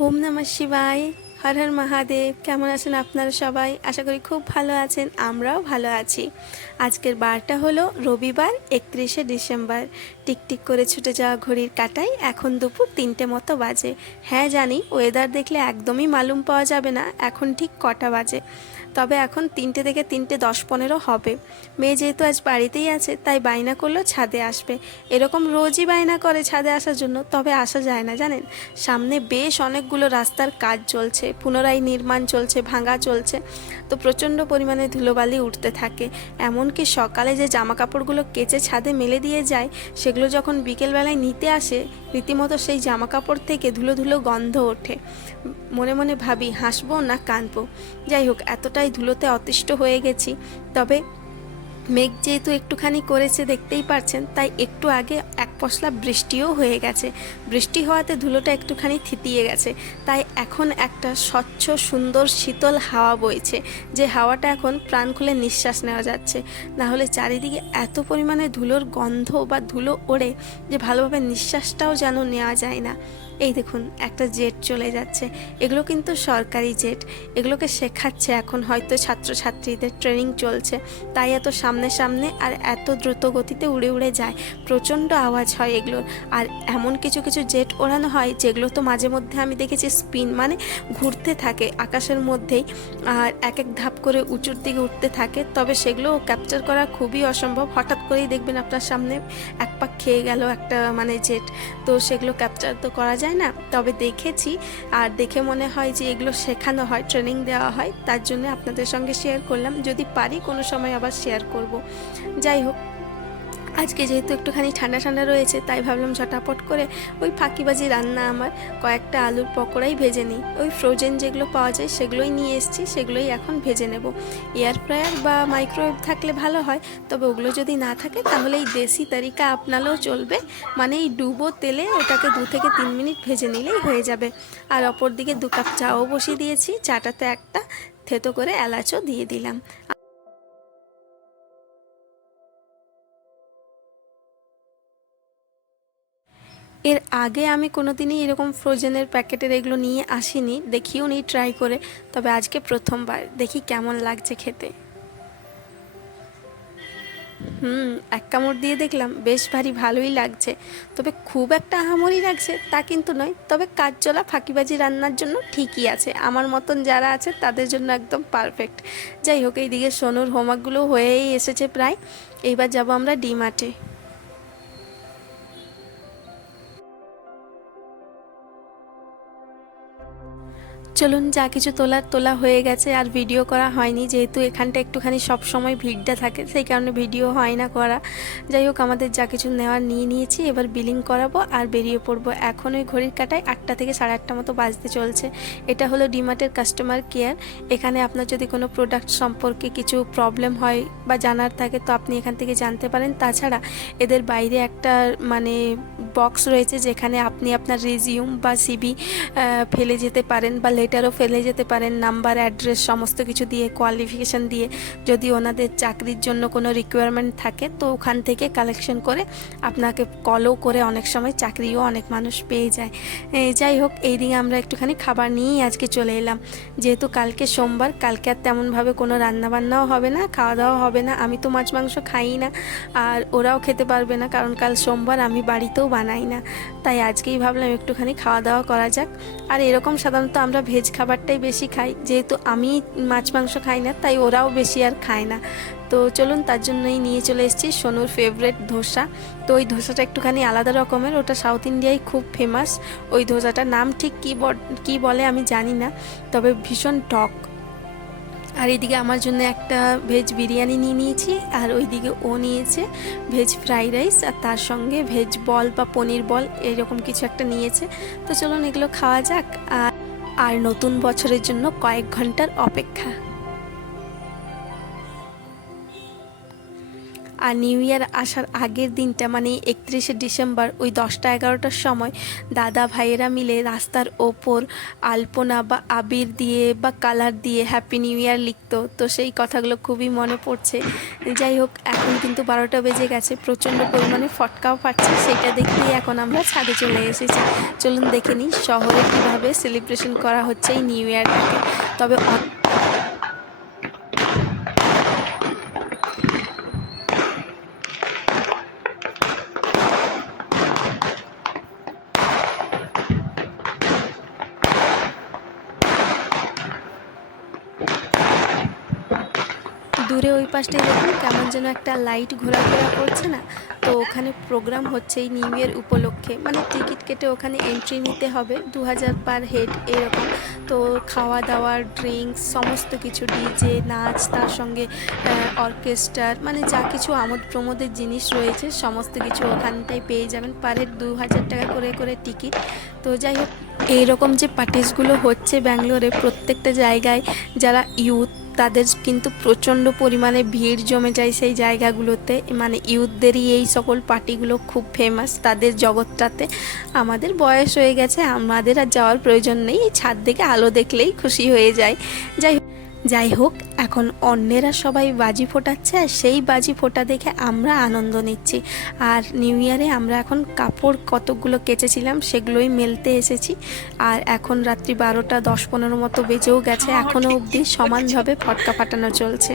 ওম নমঃ শিবায়। হর হর মহাদেব। কেমন আছেন আপনারা সবাই? আশা করি খুব ভালো আছেন, আমরাও ভালো আছি। আজকের বারটা হলো রবিবার 31শে ডিসেম্বর। টিকটিক করে ছুটে যাওয়া ঘড়ির কাঁটায় এখন দুপুর 3টে মতো বাজে। হ্যাঁ জানি, ওয়েদার দেখলে একদমই মালুম পাওয়া যাবে না এখন ঠিক কটা বাজে, তবে এখন 3টে থেকে 3:10-15 হবে। মেয়ে যেহেতু আজ বাড়িতেই আছে তাই বায়না করলো ছাদে আসবে। এরকম রোজই বায়না করে ছাদে আসার জন্য, তবে আসা যায় না জানেন। সামনে বেশ অনেকগুলো রাস্তার কাজ চলছে, পুনরায় নির্মাণ চলছে, ভাঙা চলছে, তো প্রচণ্ড পরিমাণে ধুলোবালি উঠতে থাকে। এমনকি সকালে যে জামা কাপড়গুলো কেচে ছাদে মেলে দিয়ে যায়, সেগুলো যখন বিকেলবেলায় নিতে আসে, রীতিমতো সেই জামা কাপড় থেকে ধুলো ধুলো গন্ধ ওঠে। মনে মনে ভাবি হাসবো না কাঁদবো। যাই হোক, এতটাই ধুলোতে অতিষ্ঠ হয়ে গেছি। তবে মেঘ যেহেতু একটুখানি করেছে দেখতেই পারছেন, তাই একটু আগে এক পশলা বৃষ্টিও হয়ে গেছে। বৃষ্টি হওয়াতে ধুলোটা একটুখানি থিতিয়ে গেছে, তাই এখন একটা স্বচ্ছ সুন্দর শীতল হাওয়া বইছে, যে হাওয়াটা এখন প্রাণ খুলে নিঃশ্বাস নেওয়া যাচ্ছে। না হলে চারিদিকে এত পরিমাণে ধুলোর গন্ধ বা ধুলো ওড়ে যে ভালোভাবে নিঃশ্বাসটাও যেন নেওয়া যায় না। এই দেখুন, একটা জেট চলে যাচ্ছে। এগুলো কিন্তু সরকারি জেট, এগুলোকে শেখাচ্ছে এখন হয়তো ছাত্রছাত্রীদের, ট্রেনিং চলছে, তাই এত সামনে সামনে আর এত দ্রুত গতিতে উড়ে উড়ে যায়। প্রচণ্ড আওয়াজ হয় এগুলোর। আর এমন কিছু কিছু জেট ওড়ানো হয় যেগুলো তো মাঝে মধ্যে আমি দেখেছি স্পিন মানে ঘুরতে থাকে আকাশের মধ্যেই, আর এক এক ধাপ করে উঁচুর দিকে উঠতে থাকে। তবে সেগুলো ক্যাপচার করা খুবই অসম্ভব। হঠাৎ করেই দেখবেন আপনার সামনে এক পাক খেয়ে গেল একটা জেট, তো সেগুলো ক্যাপচার তো করা যায় না। তবে দেখেছি, আর দেখে মনে হয় যে এগুলো শেখানো হয়, ট্রেনিং দেওয়া হয়, তার জন্য আপনাদের সঙ্গে শেয়ার করলাম। যদি পারি কোনো সময় আবার শেয়ার করব। যাই হোক, আজকে যেহেতু একটুখানি ঠান্ডা ঠান্ডা রয়েছে, তাই ভাবলাম ঝটাপট করে ওই ফাঁকিবাজি রান্না আমার কয়েকটা আলুর পকোড়াই ভেজে নিই। ওই ফ্রোজেন যেগুলো পাওয়া যায় সেগুলোই নিয়ে এসেছি, সেগুলোই এখন ভেজে নেব। এয়ার ফ্রায়ার বা মাইক্রোওয়েভ থাকলে ভালো হয়, তবে ওগুলো যদি না থাকে তাহলে এই দেশি তরিকা আপনালেও চলবে। মানে এই ডুবো তেলে ওটাকে 2 থেকে 3 মিনিট ভেজে নিলেই হয়ে যাবে। আর অপর দিকে 2 কাপ চাও বসিয়ে দিয়েছি, চাটাতে একটা থেতো করে এলাচও দিয়ে দিলাম। এর আগে আমি কোনোদিনই এরকম ফ্রোজেনের প্যাকেটের এগুলো নিয়ে আসিনি, দেখিও নি ট্রাই করে। তবে আজকে প্রথমবার, দেখি কেমন লাগছে খেতে। এক কামড় দিয়ে দেখলাম বেশ ভারী ভালোই লাগছে। তবে খুব একটা আহামরি লাগছে তা কিন্তু নয়, তবে কাজ চলা ফাঁকিবাজি রান্নার জন্য ঠিকই আছে। আমার মতন যারা আছে তাদের জন্য একদম পারফেক্ট। যাই হোক, এইদিকে সোনুর হোমওয়ার্কগুলো হয়েই এসেছে প্রায়। এইবার যাব আমরা ডিমার্টে। চলুন, যা কিছু তোলার তোলা হয়ে গেছে, আর ভিডিও করা হয়নি যেহেতু এখানটা একটুখানি সব সময় ভিড়টা থাকে, সেই কারণে ভিডিও হয় না করা। যাই হোক, আমাদের যা কিছু নেওয়ার নিয়ে নিয়েছি, এবার বিলিং করাবো আর বেরিয়ে পড়বো। এখন ওই ঘড়ির কাঁটায় 8টা থেকে 8:30 মতো বাজতে চলছে। এটা হলো ডিমার্টের কাস্টমার কেয়ার। এখানে আপনার যদি কোনো প্রোডাক্ট সম্পর্কে কিছু প্রবলেম হয় বা জানার থাকে, তো আপনি এখান থেকে জানতে পারেন। তাছাড়া এদের বাইরে একটা বক্স রয়েছে, যেখানে আপনি আপনার রিজিউম বা সিভি ফেলে যেতে পারেন, বা লেটারও ফেলে যেতে পারেন, নাম্বার, অ্যাড্রেস সমস্ত কিছু দিয়ে, কোয়ালিফিকেশান দিয়ে। যদি ওনাদের চাকরির জন্য কোনো রিকোয়ারমেন্ট থাকে, তো ওখান থেকে কালেকশন করে আপনাকে কলও করে অনেক সময় চাকরিও অনেক মানুষ পেয়ে যায়। যাই হোক, এই দিকে আমরা একটুখানি খাবার নিয়েই আজকে চলে এলাম। যেহেতু কালকে সোমবার, কালকে আর তেমনভাবে কোনো রান্নাবান্নাও হবে না, খাওয়া দাওয়া হবে না। আমি তো মাছ মাংস খাই না, আর ওরাও খেতে পারবে না, কারণ কাল সোমবার আমি বাড়িতেও বানাই না। তাই আজকেই ভাবলাম একটুখানি খাওয়া দাওয়া করা যাক। আর এরকম সাধারণত আমরা ভেজ খাবারটাই বেশি খাই, যেহেতু আমি মাছ মাংস খাই না, তাই ওরাও বেশি আর খায় না। তো চলুন, তার জন্যই নিয়ে চলে এসেছি সোনুর ফেভারেট ধোসা। তো ওই ধোসাটা একটুখানি আলাদা রকমের, ওটা সাউথ ইন্ডিয়ায় খুব ফেমাস। ওই ধোসাটার নাম ঠিক কী বলে আমি জানি না, তবে ভীষণ টক। আর এইদিকে আমার জন্য একটা ভেজ বিরিয়ানি নিয়ে নিয়েছি, আর ওইদিকে ও নিয়েছে ভেজ ফ্রাইড রাইস, আর তার সঙ্গে ভেজ বল বা পনির বল এরকম কিছু একটা নিয়েছে। তো চলুন এগুলো খাওয়া যাক। আর নতুন বছরের জন্য কয়েক ঘন্টার অপেক্ষা। আর নিউ ইয়ার আসার আগের দিনটা মানে 31শে ডিসেম্বর ওই 10টা 11টার সময় দাদা ভাইয়েরা মিলে রাস্তার ওপর আলপনা বা আবির দিয়ে বা কালার দিয়ে হ্যাপি নিউ ইয়ার লিখতো। তো সেই কথাগুলো খুবই মনে পড়ছে। যাই হোক, এখন কিন্তু 12টা বেজে গেছে, প্রচণ্ড পরিমাণে ফটকাও ফাটছে, সেটা দেখতেই এখন আমরা ছাদে চলে এসেছি। চলুন দেখে নিই শহরে কীভাবে সেলিব্রেশন করা হচ্ছে এই নিউ ইয়ারটাকে। তবে দূরে ওই পাশটায় দেখুন কেমন যেন একটা লাইট ঘোরাফেরা করছে না, তো ওখানে প্রোগ্রাম হচ্ছে এই নিউ ইয়ার উপলক্ষে। মানে টিকিট কেটে ওখানে এন্ট্রি নিতে হবে, 2000 পার হেড এরকম। তো খাওয়া দাওয়া, ড্রিঙ্কস, সমস্ত কিছু, ডিজে, নাচ, তার সঙ্গে অর্কেস্ট্রার মানে যা কিছু আমোদ প্রমোদের জিনিস রয়েছে সমস্ত কিছু ওখানটায় পেয়ে যাবেন। পার হেড 2000 টাকা করে করে টিকিট। তো যাই হোক, এইরকম যে পার্টিসগুলো হচ্ছে ব্যাঙ্গালোরে প্রত্যেকটা জায়গায়, যারা ইউথ তাদের কিন্তু প্রচণ্ড পরিমাণে ভিড় জমে যায় সেই জায়গাগুলোতে। মানে ইউথদেরই এই সকল পার্টিগুলো খুব ফেমাস তাদের জগৎটাতে। আমাদের বয়স হয়ে গেছে, আমাদের আর যাওয়ার প্রয়োজন নেই, ছাদ থেকে আলো দেখলেই খুশি হয়ে যায়। যাই হোক, এখন অন্যেরা সবাই বাজি ফোটাচ্ছে আর সেই বাজি ফোটা দেখে আমরা আনন্দ নিচ্ছি। আর নিউ ইয়ারে আমরা এখন কাপড় কতকগুলো কেচেছিলাম সেগুলোই মেলতে এসেছি। আর এখন রাত্রি 12টা 10-15 মতো বেজেও গেছে, এখনও অবধি সমানভাবে ফটকা ফাটানো চলছে।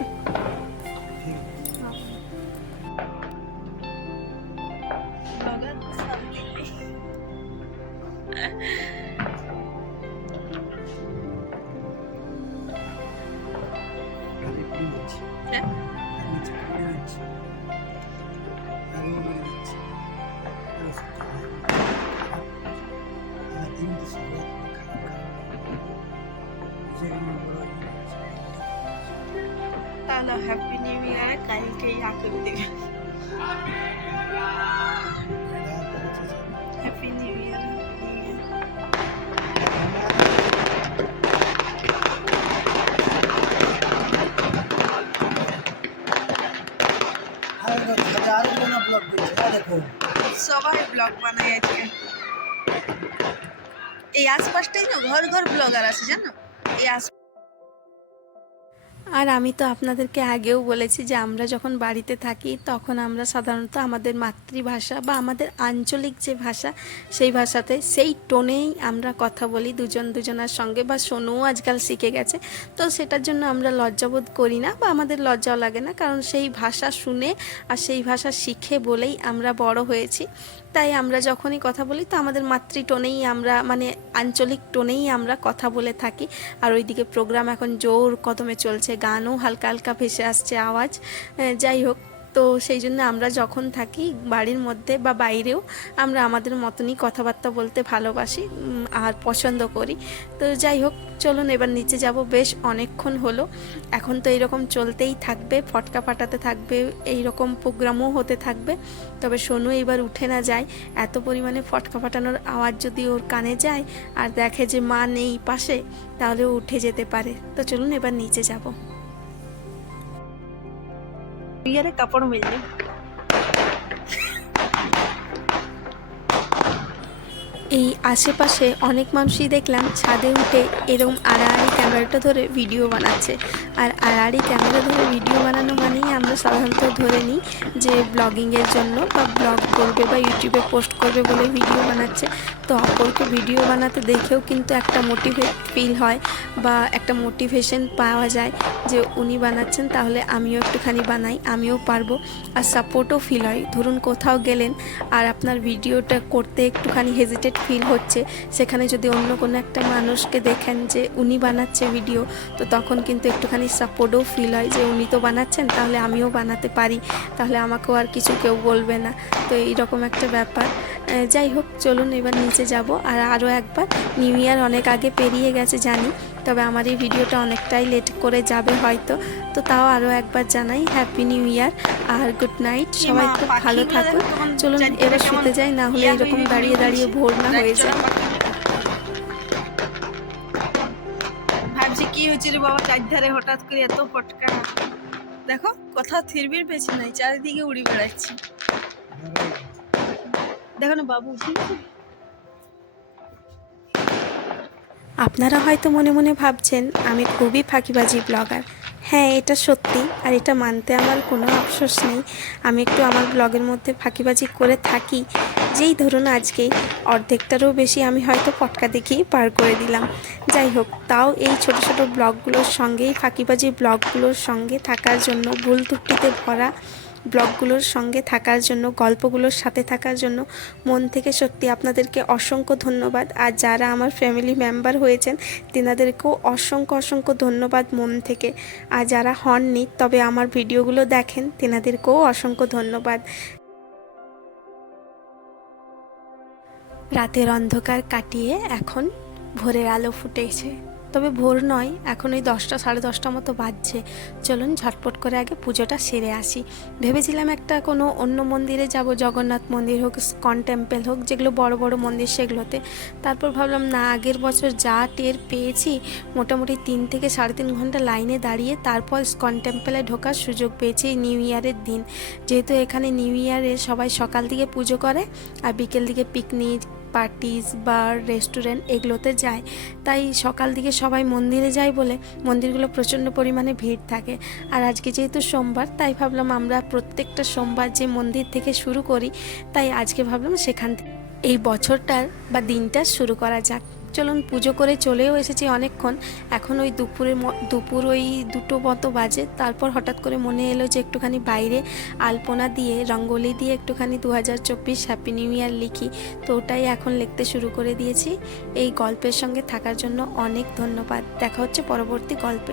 তাহলে হ্যাপি নিউ ইয়ার কালকেই আঁকড়ে দেবে। Happy new year. সবাই ব্লগ বানায় আজকে। এই আশপাশটাই না ঘর ঘর ব্লগার আছে, জানো এই আশ। আর আমি তো আপনাদেরকে আগেও বলেছি যে আমরা যখন বাড়িতে থাকি তখন আমরা সাধারণত আমাদের মাতৃভাষা বা আমাদের আঞ্চলিক যে ভাষা সেই ভাষাতে সেই টোনেই আমরা কথা বলি দুজন দুজনার সঙ্গে, বা সোনুও আজকাল শিখে গেছে। তো সেটার জন্য আমরা লজ্জাবোধ করি না বা আমাদের লজ্জাও লাগে না, কারণ সেই ভাষা শুনে আর সেই ভাষা শিখে বলেই আমরা বড় হয়েছি। তাই আমরা যখনই কথা বলি তো আমাদের মাতৃ টোনেই আমরা মানে আঞ্চলিক টোনেই আমরা কথা বলে থাকি। আর ওইদিকে প্রোগ্রাম এখন জোর কদমে চলছে, গানও হালকা হালকা ভেসে আসছে আওয়াজ। যাই হোক, তো সেই জন্য আমরা যখন থাকি বাড়ির মধ্যে বা বাইরেও আমরা আমাদের মতনই কথাবার্তা বলতে ভালোবাসি আর পছন্দ করি। তো যাই হোক, চলুন এবার নিচে যাব। বেশ অনেকক্ষণ হলো, এখন তো এইরকম চলতেই থাকবে, ফটকা ফাটাতে থাকবে, এইরকম প্রোগ্রামও হতে থাকবে। তবে সোনু এবার উঠে না যায়, এত পরিমাণে ফটকা ফাটানোর আওয়াজ যদি ওর কানে যায় আর দেখে যে মা নেই পাশে, তাহলে ও উঠে যেতে পারে। তো চলুন এবার নিচে যাব। ইয়ারে কাপড় মিললে এই আশেপাশে অনেক মানুষই দেখলাম ছাদে উঠে এরকম আড়াআড়ি ক্যামেরাটা ধরে ভিডিও বানাচ্ছে। আর আড়াআড়ি ক্যামেরা ধরে ভিডিও বানানো মানেই আমরা সাধারণত ধরে নিই যে ব্লগিংয়ের জন্য বা ব্লগ করবে বা ইউটিউবে পোস্ট করবে বলে ভিডিও বানাচ্ছে। তো অপরকে ভিডিও বানাতে দেখেও কিন্তু একটা মোটিভেট ফিল হয় বা একটা মোটিভেশন পাওয়া যায় যে উনি বানাচ্ছেন, তাহলে আমিও একটুখানি বানাই, আমিও পারবো। আর সাপোর্টও ফিল হয়। ধরুন কোথাও গেলেন আর আপনার ভিডিওটা করতে একটুখানি হেজিটেট ফিল হচ্ছে, সেখানে যদি অন্য কোনো একটা মানুষকে দেখেন যে উনি বানাচ্ছে ভিডিও, তো তখন কিন্তু একটুখানি সাপোর্টও ফিল হয় যে উনি তো বানাচ্ছেন, তাহলে আমিও বানাতে পারি, তাহলে আমাকেও আর কিছু কেউ বলবে না। তো এইরকম একটা ব্যাপার। যাই হোক, চলুন এবার নিচে যাব। আর আরও একবার, নিউ ইয়ার অনেক আগে পেরিয়ে গেছে জানি, তবে আমার এই ভিডিওটা অনেকটাই লেট করে যাবে হয়তো। তো তাও আরও একবার জানাই হ্যাপি নিউ ইয়ার আর গুড নাইট। সবাই খুব ভালো থাকুন। চলুন এবার শুতে যাই, না হলে এরকম দাঁড়িয়ে দাঁড়িয়ে ভোর না হয়ে যায়। ভাবছি কি হয়েছে রে বাবা, চারধারে হঠাৎ করে এত ফটকা। দেখো কোথাও থিরবির পেছে নাই, চারিদিকে উড়ি বেড়াচ্ছি। দেখো না বাবু, ঠিক আছে। আপনারা হয়তো মনে মনে ভাবছেন আমি খুবই ফাঁকিবাজি ব্লগার। হ্যাঁ, এটা সত্যি, আর এটা মানতে আমার কোনো আফসোস নেই। আমি একটু আমার ব্লগের মধ্যে ফাঁকিবাজি করে থাকি। যেই ধরুন আজকে অর্ধেকটারও বেশি আমি হয়তো পটকা দেখিয়েই পার করে দিলাম। যাই হোক, তাও এই ছোট ছোট ব্লগগুলোর সঙ্গেই ফাঁকিবাজি ব্লগগুলোর সঙ্গে থাকার জন্য, ভুল ত্রুটিতে ভরা ব্লগগুলোর সঙ্গে থাকার জন্য, গল্পগুলোর সাথে থাকার জন্য মন থেকে সত্যি আপনাদেরকে অসংখ্য ধন্যবাদ। আর যারা আমার ফ্যামিলি মেম্বার হয়েছেন তেনাদেরকেও অসংখ্য অসংখ্য ধন্যবাদ মন থেকে। আর যারা হননি তবে আমার ভিডিওগুলো দেখেন তেনাদেরকেও অসংখ্য ধন্যবাদ। রাতের অন্ধকার কাটিয়ে এখন ভোরের আলো ফুটেছে, তবে ভোর নয়, এখন ওই 10টা সাড়ে 10টা মতো বাজছে। চলুন ঝটপট করে আগে পুজোটা সেরে আসি। ভেবেছিলাম একটা কোনো অন্য মন্দিরে যাব, জগন্নাথ মন্দির হোক, স্কন টেম্পল হোক, যেগুলো বড় বড় মন্দির সেগুলোতে। তারপর ভাবলাম না, আগের বছর যা টের পেয়েছি, মোটামুটি 3 থেকে 3.5 ঘন্টা লাইনে দাঁড়িয়ে তারপর স্কন টেম্পলে ঢোকার সুযোগ পেয়েছি এই নিউ ইয়ারের দিন। যেহেতু এখানে নিউ ইয়ারে সবাই সকাল দিকে পুজো করে আর বিকেল দিকে পিকনিক, পার্টিস, বার, রেস্টুরেন্ট এগুলোতে যায়, তাই সকাল দিকে সবাই মন্দিরে যায় বলে মন্দিরগুলো প্রচণ্ড পরিমাণে ভিড় থাকে। আর আজকে যেহেতু সোমবার, তাই ভাবলাম আমরা প্রত্যেকটা সোমবার যে মন্দির থেকে শুরু করি, তাই আজকে ভাবলাম সেখান থেকে এই বছরটার বা দিনটার শুরু করা যাক। চলুন, পুজো করে চলেও এসেছি অনেকক্ষণ। এখন ওই দুপুর ওই 2টো মতো বাজে। তারপর হঠাৎ করে মনে এলো যে একটুখানি বাইরে আলপনা দিয়ে, রঙ্গোলি দিয়ে একটুখানি 2024 হ্যাপি নিউ ইয়ার লিখি। তো ওটাই এখন লিখতে শুরু করে দিয়েছি। এই গল্পের সঙ্গে থাকার জন্য অনেক ধন্যবাদ। দেখা হচ্ছে পরবর্তী গল্পে।